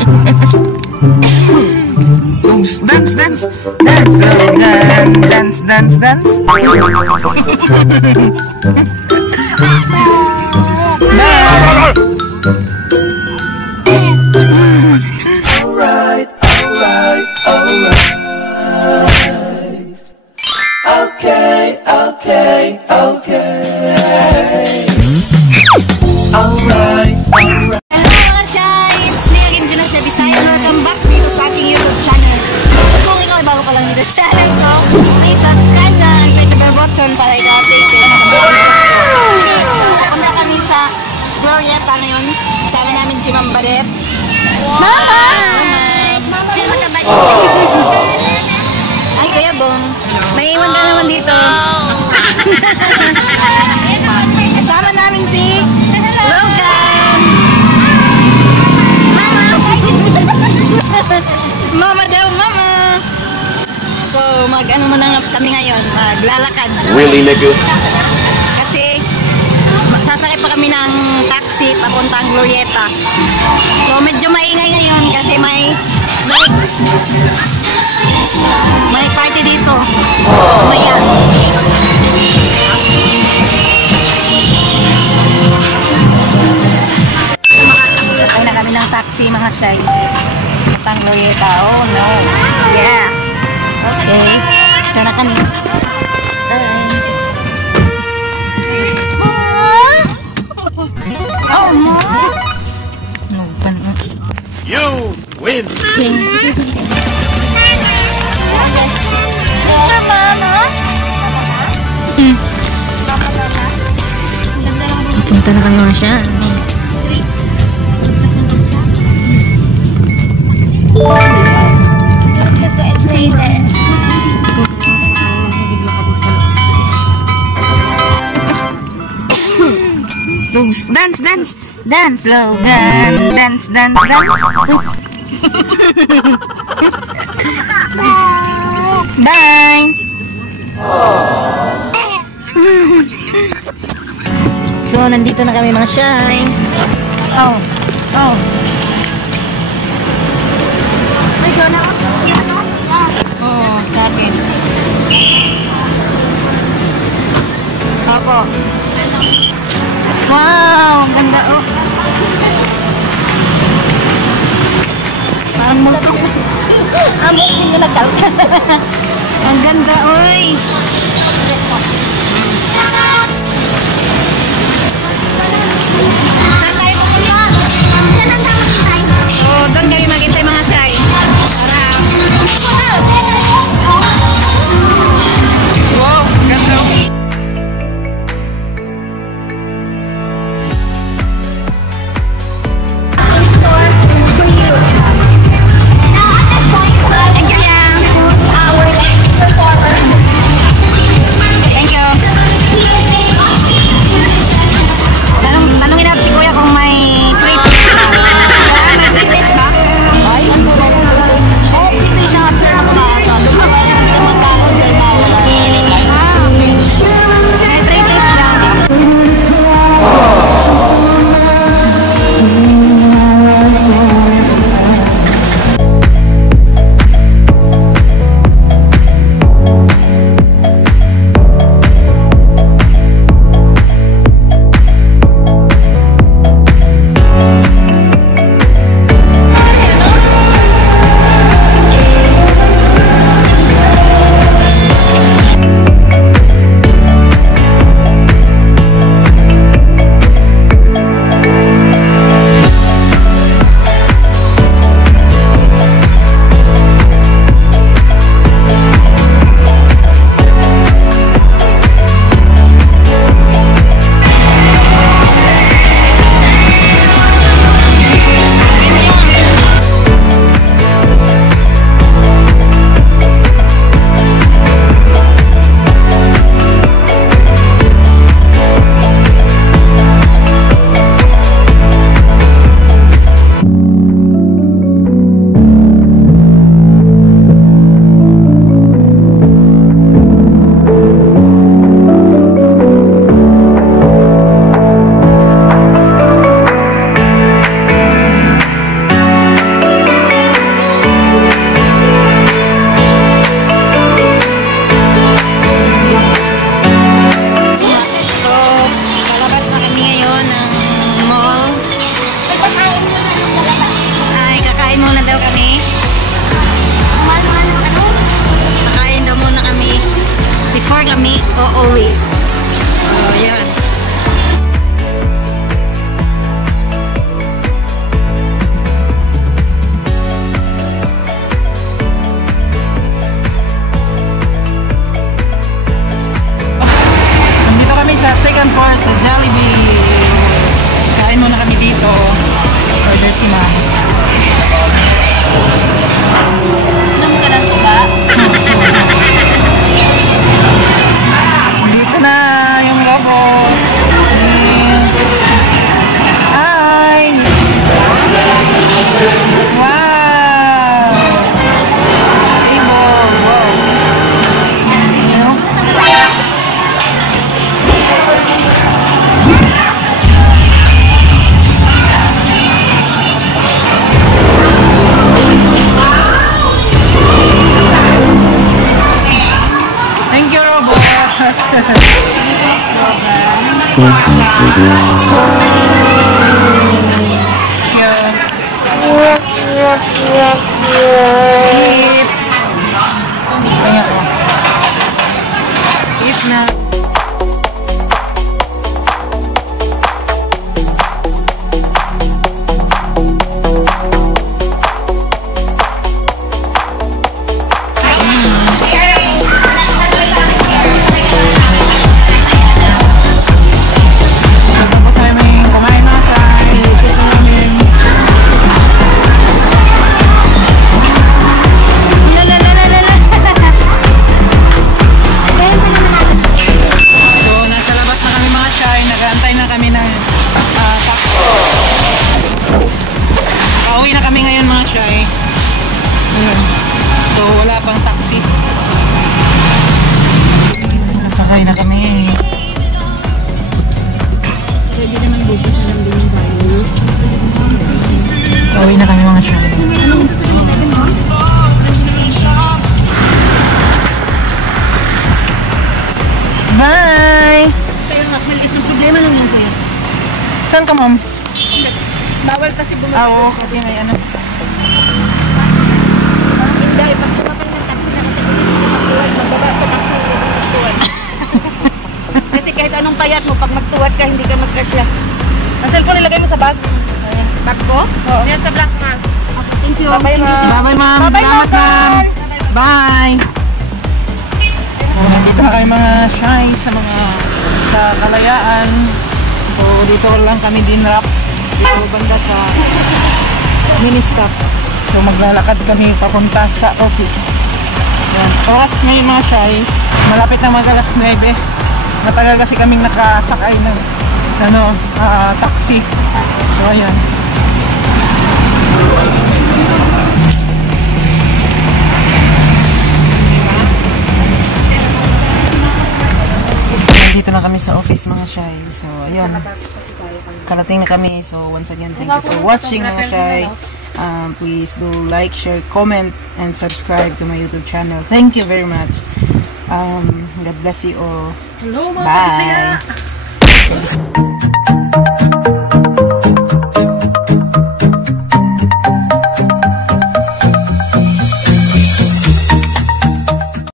Dance, dance, dance, dance, dance, dance. Alright, alright, alright. Okay, okay, okay. Alright, alright. Hello, Jonashay! It's me again, Jonashay, Bisaya. Welcome back dito sa aking YouTube channel. Kung ikaw ay bago ka lang dito sa channel ko, please subscribe na and click the bell button para ikaw updated sa mga videos ko. Punta kami sa Glorietta ngayon. Sama namin si Ma'am Badet. Hi! Sino magkabalik? Ay, Kuya Bong. May iwan ka naman dito. Kasama namin si Logan. Mama daw, mama. So, mag-ano mo na kami ngayon, maglalakad. Really, nigga? Kasi, sasakay pa kami ng taxi papuntang Glorietta. So, medyo maingay ngayon kasi may party dito. Ayan. Makakakay na kami ng taxi, mga shy. Papuntang Glorietta. Oh, no. Yeah. Okay. Ito na kami. Oh, mo. You win! Mr. Mama? Punta na kami mga siya. Dance, dance, dance, Logan. Dance, dance, dance. Bye. So, nandito na kami mga shy. Oh, oh. Ay, gana ako. Oo, sa akin. Opo. Wow, ang ganda, oh. Parang multo. Amok din na nagkalkan. Ang ganda, oy. Saan tayo pupunta? Oh, doon kayo maghintay mga shy. Wow, ganda. Skip. Kaya ko. Skip na. So, wala pang taxi. Nasakay na kami. Pwede naman bukas na lang din yung bayo. Pauwi na kami mga shy. Bye! Kaya nga, maliit ng problema lang yung kuya. Saan ka, ma'am? Bawal kasi bumaba. Oo, kasi may ano. Hindi, pag sumakay ng taxi na kasi hindi mo magtuwad, magbaba sa taxi hindi mo magtuwad. Kasi kahit anong payat mo, pag magtuwad ka, hindi ka magkasya. Ang cellphone nilagay mo sa bag? Bag ko? Oo. Yan sa black nga. Thank you. Bye-bye, ma'am. Bye-bye, ma'am. Bye-bye, Salamat, ma'am. ma'am. Bye! Nandito na kayo mga shy sa kalayaan. So, dito lang kami dinrap. Dito banda sa mini-stop. So, maglalakad kami papunta sa office. Yan. Oras ngayon mga shy. Malapit na mag-alas 9. Matagal kasi kaming nakasakay ng taxi. So, ayan. Dito na kami sa office mga shy. So, ayan. Karating na kami. So, once again, thank you for watching mga shy. Please do like, share, comment, and subscribe to my YouTube channel. Thank you very much. God bless you all. Hello, mga Bye. Bisaya.